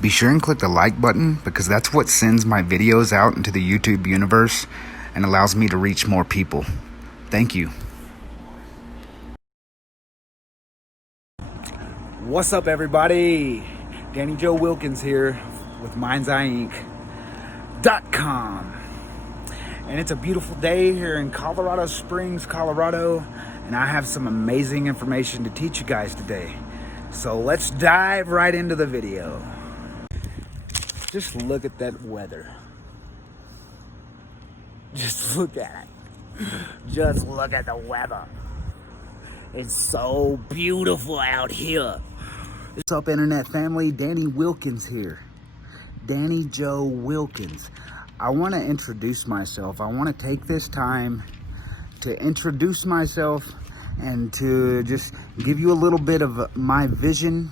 Be sure and click the like button because that's what sends my videos out into the YouTube universe and allows me to reach more people. Thank you. What's up, everybody? Danny Joe Wilkins here with MindzEye.com. And it's a beautiful day here in Colorado Springs, Colorado, and I have some amazing information to teach you guys today. So let's dive right into the video. Just look at that weather. Just look at it. Just look at the weather. It's so beautiful out here. What's up, internet family? Danny Wilkins here. Danny Joe Wilkins. I want to introduce myself. I want to take this time to introduce myself and to just give you a little bit of my vision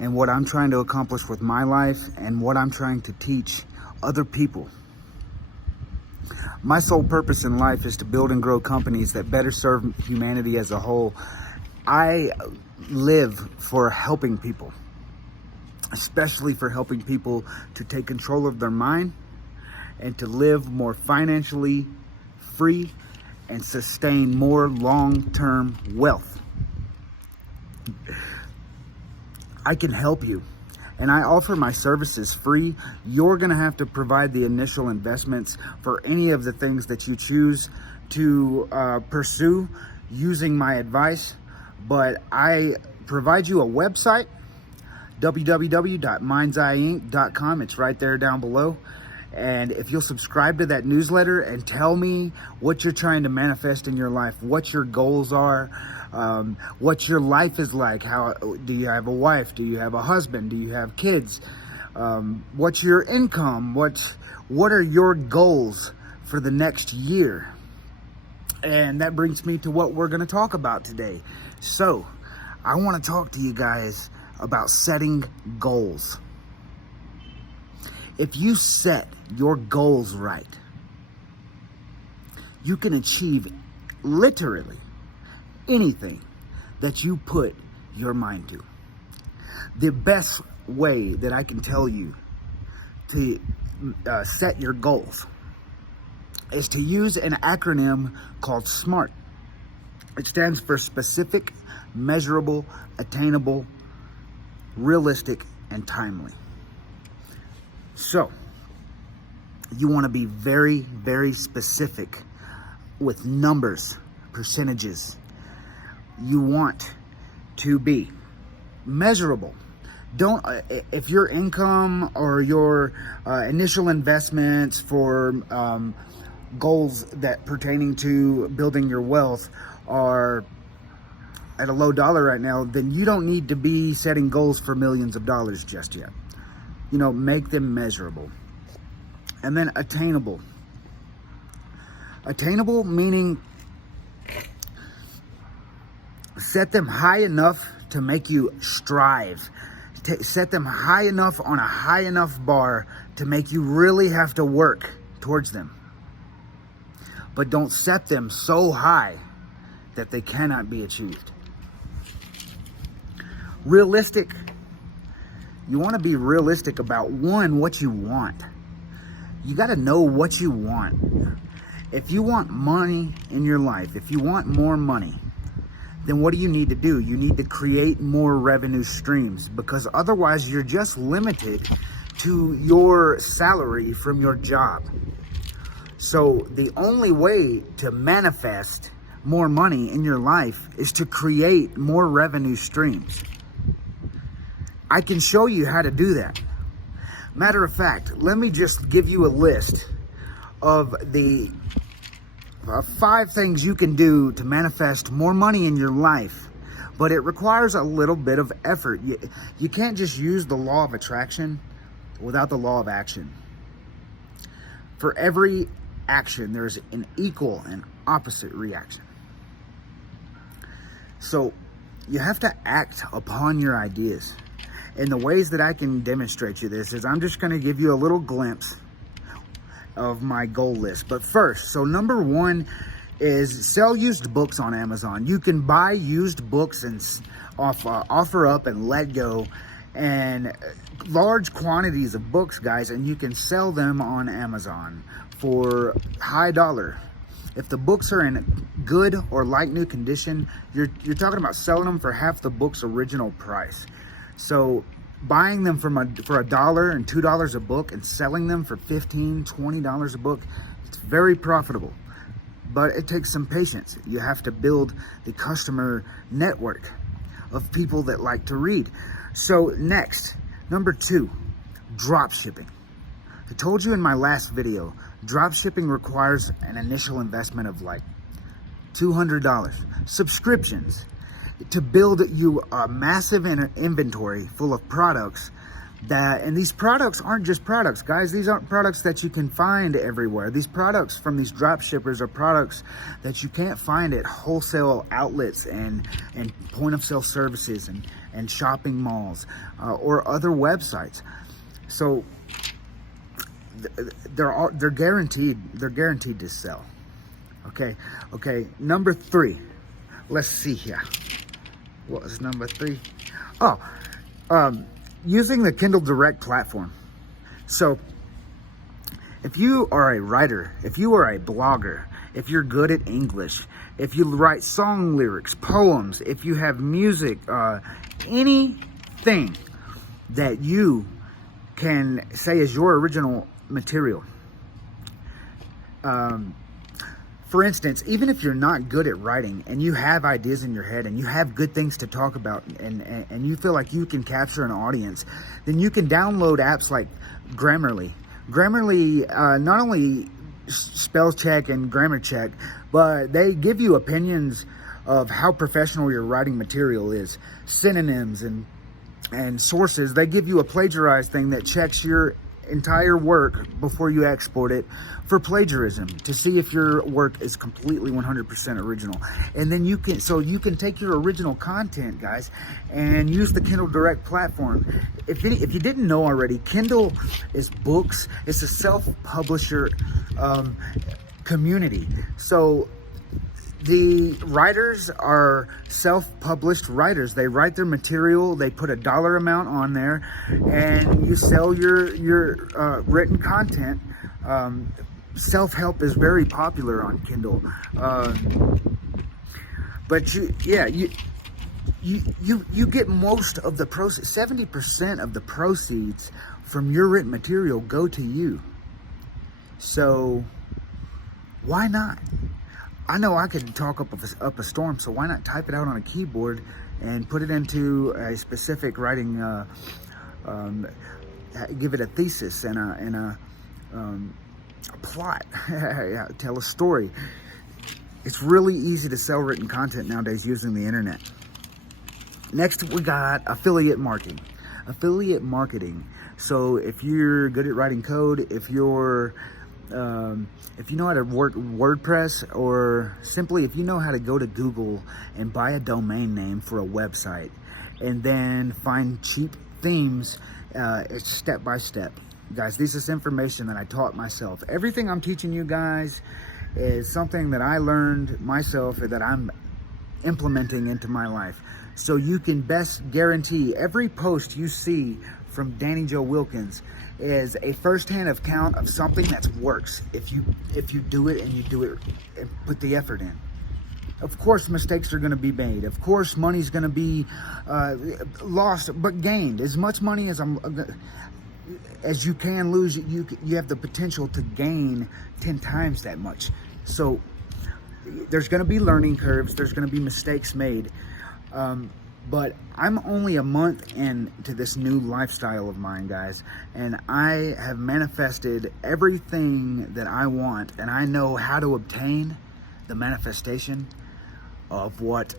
and what I'm trying to accomplish with my life and what I'm trying to teach other people. My sole purpose in life is to build and grow companies that better serve humanity as a whole. I live for helping people, especially for helping people to take control of their mind and to live more financially free and sustain more long-term wealth. I can help you, and I offer my services free. You're going to have to provide the initial investments for any of the things that you choose to pursue using my advice, but I provide you a website, www.MindzEye.com. It's right there down below. And if you'll subscribe to that newsletter and tell me what you're trying to manifest in your life, what your goals are, what your life is like, how do you have a wife, do you have a husband, do you have kids, what's your income, what are your goals for the next year? And that brings me to what we're going to talk about today. So I want to talk to you guys about setting goals. If you set your goals right, you can achieve literally anything that you put your mind to. The best way that I can tell you to set your goals is to use an acronym called SMART. It stands for specific, measurable, attainable, realistic, and timely. So, you want to be very, very specific with numbers, percentages. You want to be measurable. Don't, if your income or your initial investments for goals that pertaining to building your wealth are at a low dollar right now, then you don't need to be setting goals for millions of dollars just yet. You know, make them measurable. And then attainable. Attainable meaning set them high enough to make you strive. Set them high enough on a high enough bar to make you really have to work towards them. But don't set them so high that they cannot be achieved. Realistic. You want to be realistic about, one, what you want. You got to know what you want. If you want money in your life, if you want more money, then what do you need to do? You need to create more revenue streams, because otherwise you're just limited to your salary from your job. So the only way to manifest more money in your life is to create more revenue streams. I can show you how to do that. Matter of fact, let me just give you a list of the 5 things you can do to manifest more money in your life, but it requires a little bit of effort. You can't just use the law of attraction without the law of action. For every action, there's an equal and opposite reaction. So you have to act upon your ideas. And the ways that I can demonstrate you this is I'm just going to give you a little glimpse of my goal list. But first, so number 1 is sell used books on Amazon. You can buy used books and offer up and let go and large quantities of books, guys, and you can sell them on Amazon for high dollar. If the books are in good or like new condition, you're talking about selling them for half the book's original price. So buying them for $1 and $2 a book and selling them for $15, $20 a book, it's very profitable. But it takes some patience. You have to build the customer network of people that like to read. So next, number 2, drop shipping. I told you in my last video, drop shipping requires an initial investment of like $200. Subscriptions to build you a massive inventory full of products and these products aren't just products, guys. These aren't products that you can find everywhere. These products from these drop shippers are products that you can't find at wholesale outlets and point of sale services and shopping malls or other websites. So they're guaranteed to sell. Okay, number 3. Let's see here. What was number 3? Using the Kindle Direct platform. So if you are a writer, if you are a blogger, if you're good at English, if you write song lyrics, poems, if you have music, anything that you can say is your original material. For instance, even if you're not good at writing and you have ideas in your head and you have good things to talk about and you feel like you can capture an audience, then you can download apps like Grammarly. Grammarly not only spell check and grammar check, but they give you opinions of how professional your writing material is, synonyms and sources. They give you a plagiarized thing that checks your entire work before you export it for plagiarism to see if your work is completely 100% original. And then you can take your original content, guys, and use the Kindle Direct platform. If you didn't know already, Kindle is books. It's a self-publisher community. So the writers are self-published writers. They write their material, they put a dollar amount on there, and you sell your written content. Self-help is very popular on Kindle. But you get most of the proceeds. 70% of the proceeds from your written material go to you. So why not? I know I could talk up a storm, so why not type it out on a keyboard and put it into a specific writing, give it a thesis and a plot, tell a story. It's really easy to sell written content nowadays using the internet. Next, we got affiliate marketing. Affiliate marketing. So if you're good at writing code, if you know how to work WordPress, or simply if you know how to go to Google and buy a domain name for a website and then find cheap themes, it's step by step. Guys, this is information that I taught myself. Everything I'm teaching you guys is something that I learned myself that I'm implementing into my life. So you can best guarantee every post you see from Danny Joe Wilkins is a first-hand account of something that works if you do it and you do it and put the effort in. Of course, mistakes are going to be made. Of course, money's going to be lost, but gained. As much money as you can lose, you have the potential to gain 10 times that much. So there's going to be learning curves. There's going to be mistakes made. But I'm only a month into this new lifestyle of mine, guys, and I have manifested everything that I want, and I know how to obtain the manifestation of what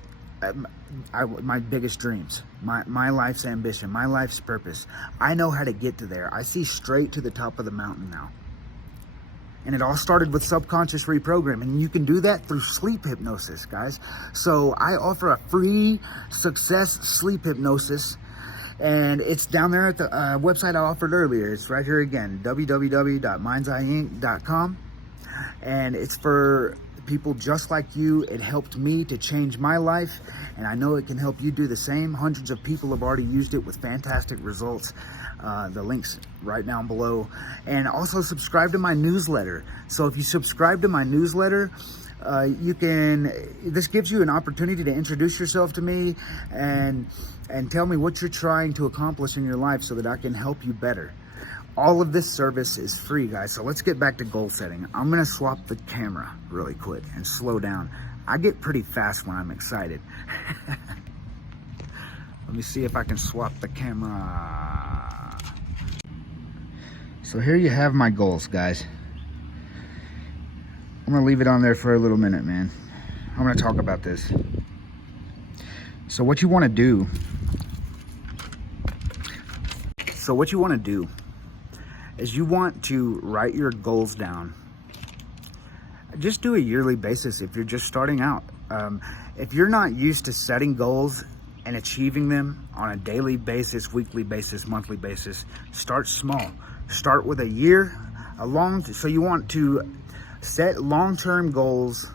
my biggest dreams, my life's ambition, my life's purpose. I know how to get to there. I see straight to the top of the mountain now. And it all started with subconscious reprogramming. You can do that through sleep hypnosis, guys. So I offer a free success sleep hypnosis, and it's down there at the website I offered earlier. It's right here again, www.mindzeyeinc.com. And it's for people just like you. It helped me to change my life, and I know it can help you do the same. Hundreds of people have already used it with fantastic results. The link's right down below. And also subscribe to my newsletter. So if you subscribe to my newsletter, this gives you an opportunity to introduce yourself to me and tell me what you're trying to accomplish in your life so that I can help you better. All of this service is free, guys. So let's get back to goal setting. I'm gonna swap the camera really quick and slow down. I get pretty fast when I'm excited. Let me see if I can swap the camera. So here you have my goals, guys. I'm gonna leave it on there for a little minute, man. I'm gonna talk about this. So what you wanna do is you want to write your goals down. Just do a yearly basis if you're just starting out. If you're not used to setting goals and achieving them on a daily basis, weekly basis, monthly basis, start small. Start with a year, so you want to set long-term goals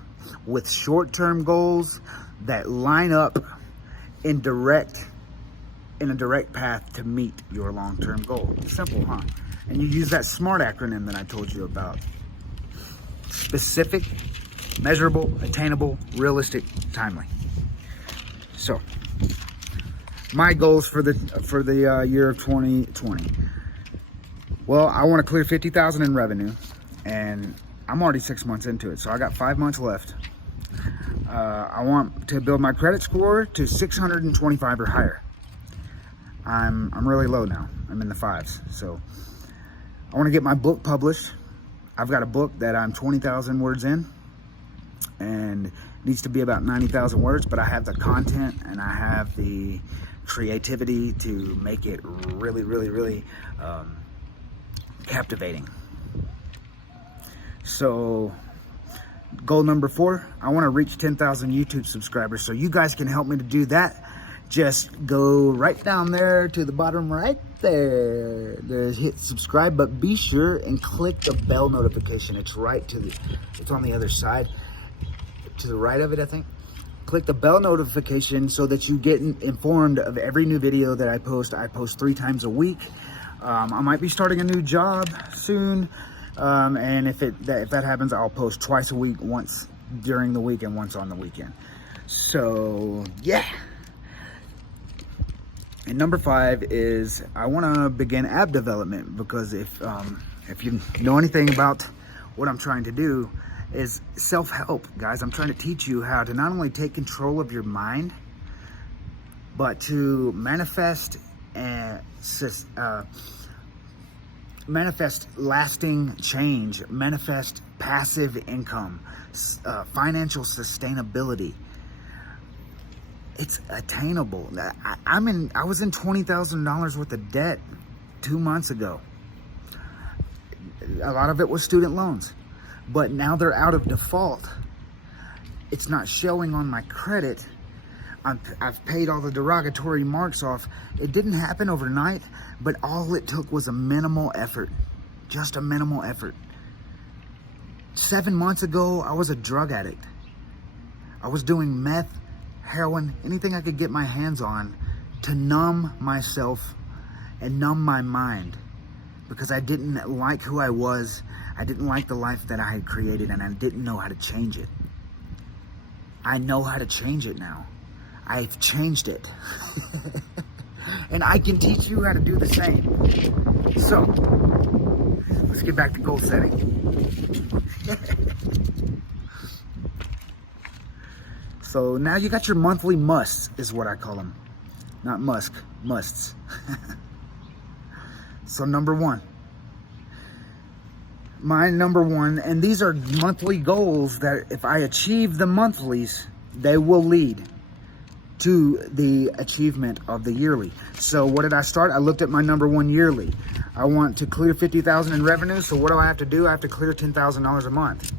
with short-term goals that line up in a direct path to meet your long-term goal. Simple, huh? And you use that SMART acronym that I told you about. Specific, measurable, attainable, realistic, timely. So, my goals for the year of 2020. Well, I want to clear 50,000 in revenue, and I'm already 6 months into it, so I got 5 months left. I want to build my credit score to 625 or higher. I'm really low now. I'm in the 5s, so I want to get my book published. I've got a book that I'm 20,000 words in, and it needs to be about 90,000 words, but I have the content and I have the creativity to make it really, really, really captivating. So goal number 4, I want to reach 10,000 YouTube subscribers. So you guys can help me to do that. Just go right down there to the bottom right there. There's hit subscribe, but be sure and click the bell notification. It's it's on the other side, to the right of it, I think. Click the bell notification so that you get informed of every new video that I post. I post 3 times a week. I might be starting a new job soon. And if that happens, I'll post twice a week, once during the week and once on the weekend. So yeah. And number 5 is I want to begin app development, because if you know anything about what I'm trying to do, is self-help, guys. I'm trying to teach you how to not only take control of your mind, but to manifest lasting change, manifest passive income, financial sustainability. It's attainable. I was in $20,000 worth of debt 2 months ago. A lot of it was student loans, but now they're out of default. It's not showing on my credit. I've paid all the derogatory marks off. It didn't happen overnight, but all it took was a minimal effort, just a minimal effort. 7 months ago, I was a drug addict. I was doing meth, heroin, anything I could get my hands on to numb myself and numb my mind, because I didn't like who I was. I didn't like the life that I had created, and I didn't know how to change it. I know how to change it now. I've changed it. And I can teach you how to do the same. So, let's get back to goal setting. So now you got your monthly musts, is what I call them. Not musts. So number 1. My number 1, and these are monthly goals that if I achieve the monthlies, they will lead to the achievement of the yearly. So what did I start? I looked at my number 1 yearly. I want to clear 50,000 in revenue. So what do I have to do? I have to clear $10,000 a month.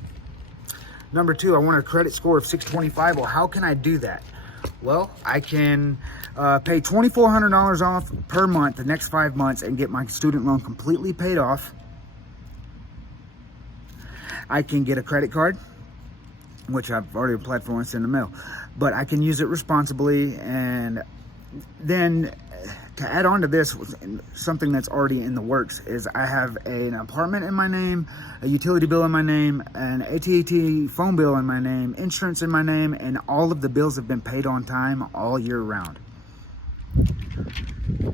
Number 2, I want a credit score of 625. Well, how can I do that? Well, I can pay $2,400 off per month the next 5 months and get my student loan completely paid off. I can get a credit card which I've already applied for once in the mail. But I can use it responsibly. And then to add on to this, something that's already in the works is I have an apartment in my name, a utility bill in my name, an AT&T phone bill in my name, insurance in my name, and all of the bills have been paid on time all year round.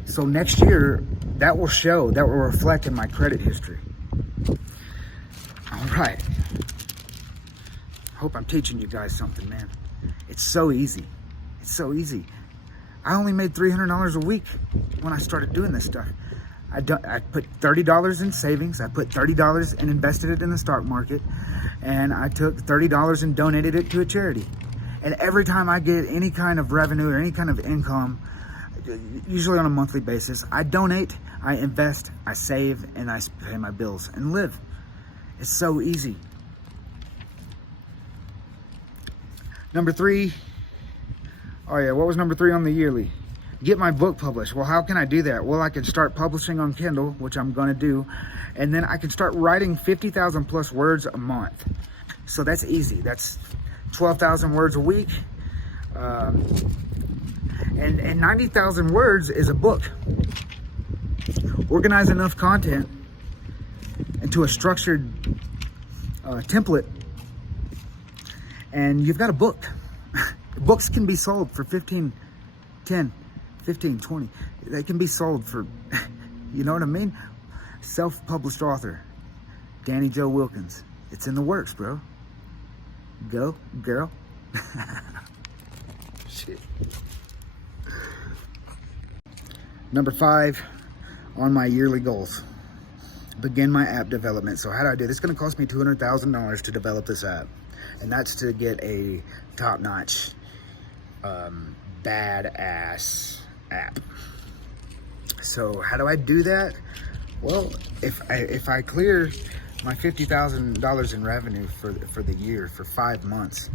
So next year, that will reflect in my credit history. All right. Hope I'm teaching you guys something, man. It's so easy. It's so easy. I only made $300 a week when I started doing this stuff. I put $30 in savings. I put $30 and invested it in the stock market. And I took $30 and donated it to a charity. And every time I get any kind of revenue or any kind of income, usually on a monthly basis, I donate, I invest, I save, and I pay my bills and live. It's so easy. Number 3. Oh yeah, what was number 3 on the yearly? Get my book published. Well, how can I do that? Well, I can start publishing on Kindle, which I'm gonna do, and then I can start writing 50,000 plus words a month. So that's easy. That's 12,000 words a week. And 90,000 words is a book. Organize enough content into a structured template, and you've got a book. Books can be sold for 10, 15, 20. They can be sold for, you know what I mean? Self-published author, Danny Joe Wilkins. It's in the works, bro. Go, girl. Shit. Number 5 on my yearly goals. Begin my app development. So how do I do this? It's going to cost me $200,000 to develop this app. And that's to get a top-notch, badass app. So how do I do that? Well, if I clear my $50,000 in revenue for the year for 5 months,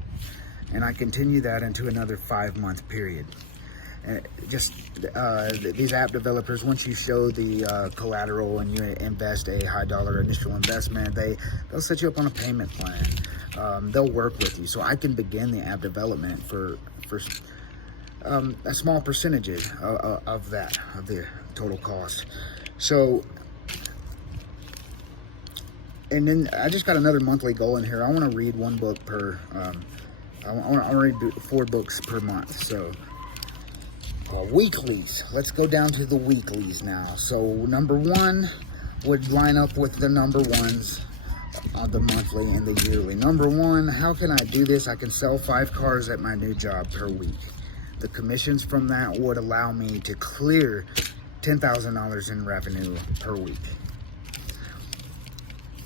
and I continue that into another 5-month period. These app developers, once you show the collateral and you invest a high dollar initial investment, they'll set you up on a payment plan. They'll work with you. So I can begin the app development for a small percentage of the total cost. So, and then I just got another monthly goal in here. I want to read 1 book per, I want to read 4 books per month. So, weeklies. Let's go down to the weeklies now. So number 1 would line up with the number 1s of the monthly and the yearly. Number 1, how can I do this? I can sell 5 cars at my new job per week. The commissions from that would allow me to clear $10,000 in revenue per week.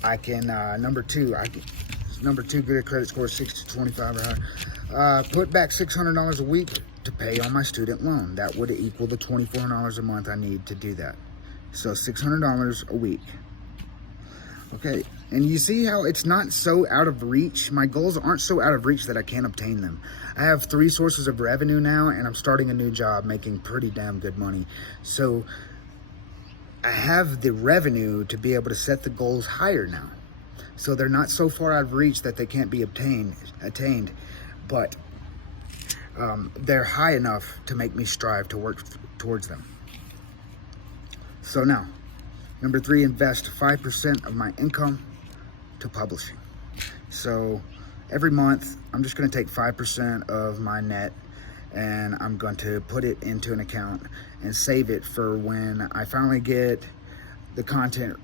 I can, number 2, get a credit score of 6 to 25 or higher. Put back $600 a week to pay on my student loan. That would equal the $2,400 a month I need to do that. So $600 a week. Okay, and you see how it's not so out of reach? My goals aren't so out of reach that I can't obtain them. I have 3 sources of revenue now, and I'm starting a new job making pretty damn good money. So I have the revenue to be able to set the goals higher now. So they're not so far out of reach that they can't be attained, but they're high enough to make me strive to work towards them. So now, number 3, invest 5% of my income to publishing. So every month, I'm just going to take 5% of my net, and I'm going to put it into an account and save it for when I finally get the content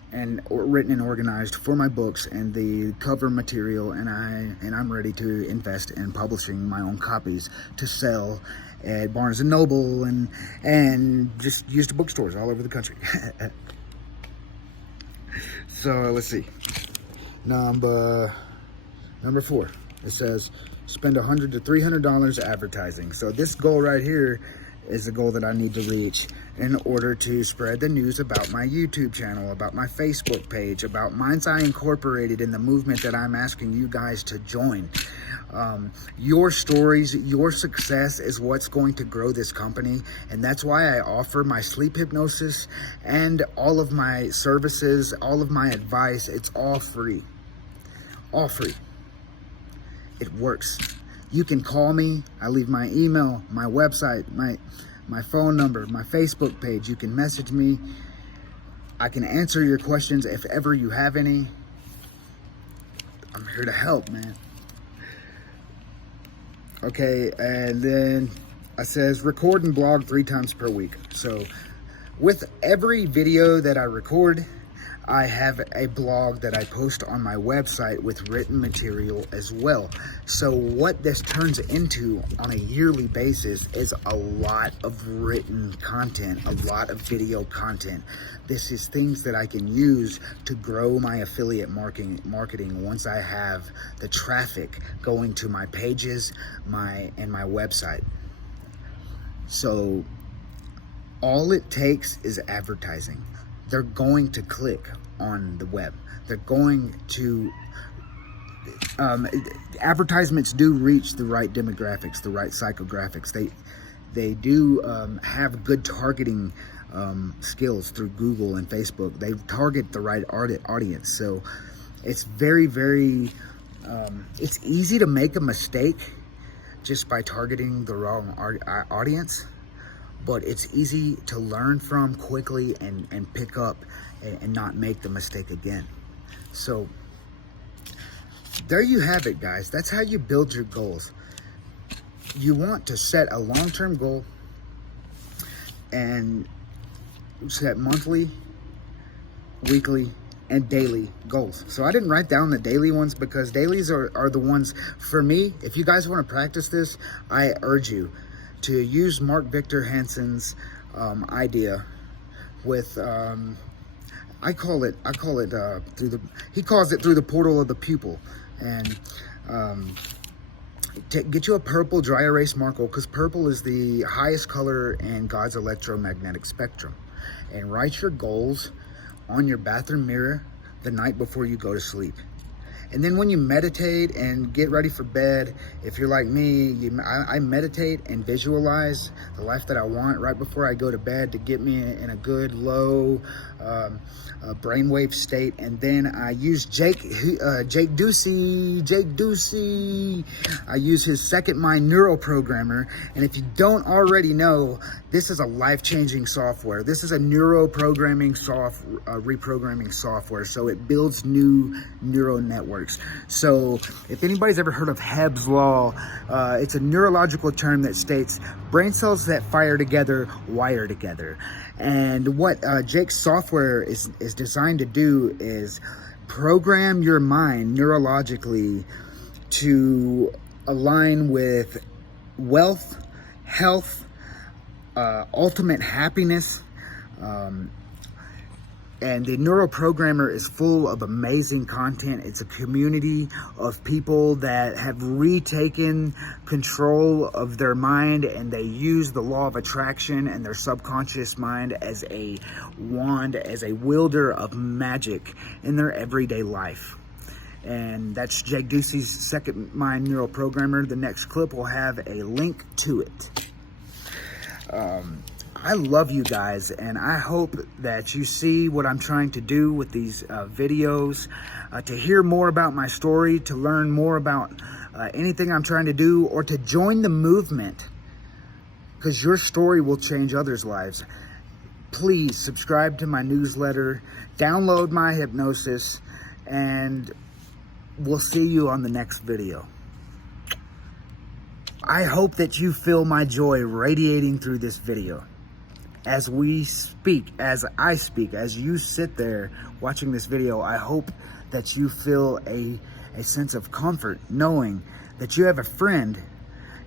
written and organized for my books and the cover material, and I'm ready to invest in publishing my own copies to sell at Barnes and Noble and just used to bookstores all over the country. So let's see. Number 4. It says spend $100 to $300 advertising. So this goal right here is the goal that I need to reach in order to spread the news about my YouTube channel, about my Facebook page, about MindzEye Incorporated and the movement that I'm asking you guys to join. Your stories, your success is what's going to grow this company, and that's why I offer my sleep hypnosis and all of my services, all of my advice. It's all free. All free. It works. You can call me. I leave my email, my website, my phone number, my Facebook page. You can message me. I can answer your questions if ever you have any. I'm here to help, man. Okay, and then it says record and blog 3 times per week. So with every video that I record, I have a blog that I post on my website with written material as well. So what this turns into on a yearly basis is a lot of written content, a lot of video content. This is things that I can use to grow my affiliate marketing once I have the traffic going to my pages, and my website. So all it takes is advertising. They're going to click on the web. They're going to, advertisements do reach the right demographics, the right psychographics. They do have good targeting skills through Google and Facebook. They target the right audience. So it's very, very, it's easy to make a mistake just by targeting the wrong audience. But it's easy to learn from quickly and pick up and not make the mistake again. So there you have it, guys. That's how you build your goals. You want to set a long-term goal and set monthly, weekly, and daily goals. So I didn't write down the daily ones because dailies are the ones for me. If you guys want to practice this, I urge you to use Mark Victor Hansen's idea with he calls it through the portal of the pupil, and get you a purple dry erase marker, because purple is the highest color in God's electromagnetic spectrum, and write your goals on your bathroom mirror the night before you go to sleep. And then when you meditate and get ready for bed, if you're like me, I meditate and visualize the life that I want right before I go to bed to get me in a good low brainwave state. And then I use Jake Ducey. I use his second Mind Neuro programmer. And if you don't already know, this is a life-changing software. This is a reprogramming software. So it builds new neural networks. So if anybody's ever heard of Hebb's Law, it's a neurological term that states brain cells that fire together wire together. And what Jake's software is designed to do is program your mind neurologically to align with wealth, health, ultimate happiness. And the neuroprogrammer is full of amazing content. It's a community of people that have retaken control of their mind, and they use the law of attraction and their subconscious mind as a wand, as a wielder of magic in their everyday life. And that's Jake Ducey's second Mind Neuro Programmer. The next clip will have a link to it. I love you guys, and I hope that you see what I'm trying to do with these videos, to hear more about my story, to learn more about anything I'm trying to do, or to join the movement, because your story will change others' lives. Please subscribe to my newsletter, download my hypnosis, and we'll see you on the next video. I hope that you feel my joy radiating through this video. As we speak, as I speak, as you sit there watching this video, I hope that you feel a sense of comfort knowing that you have a friend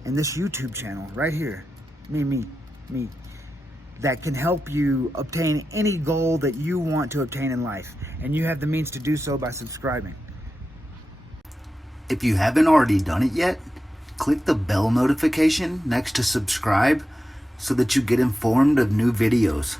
in this YouTube channel right here, me, that can help you obtain any goal that you want to obtain in life. And you have the means to do so by subscribing. If you haven't already done it yet, click the bell notification next to subscribe so that you get informed of new videos.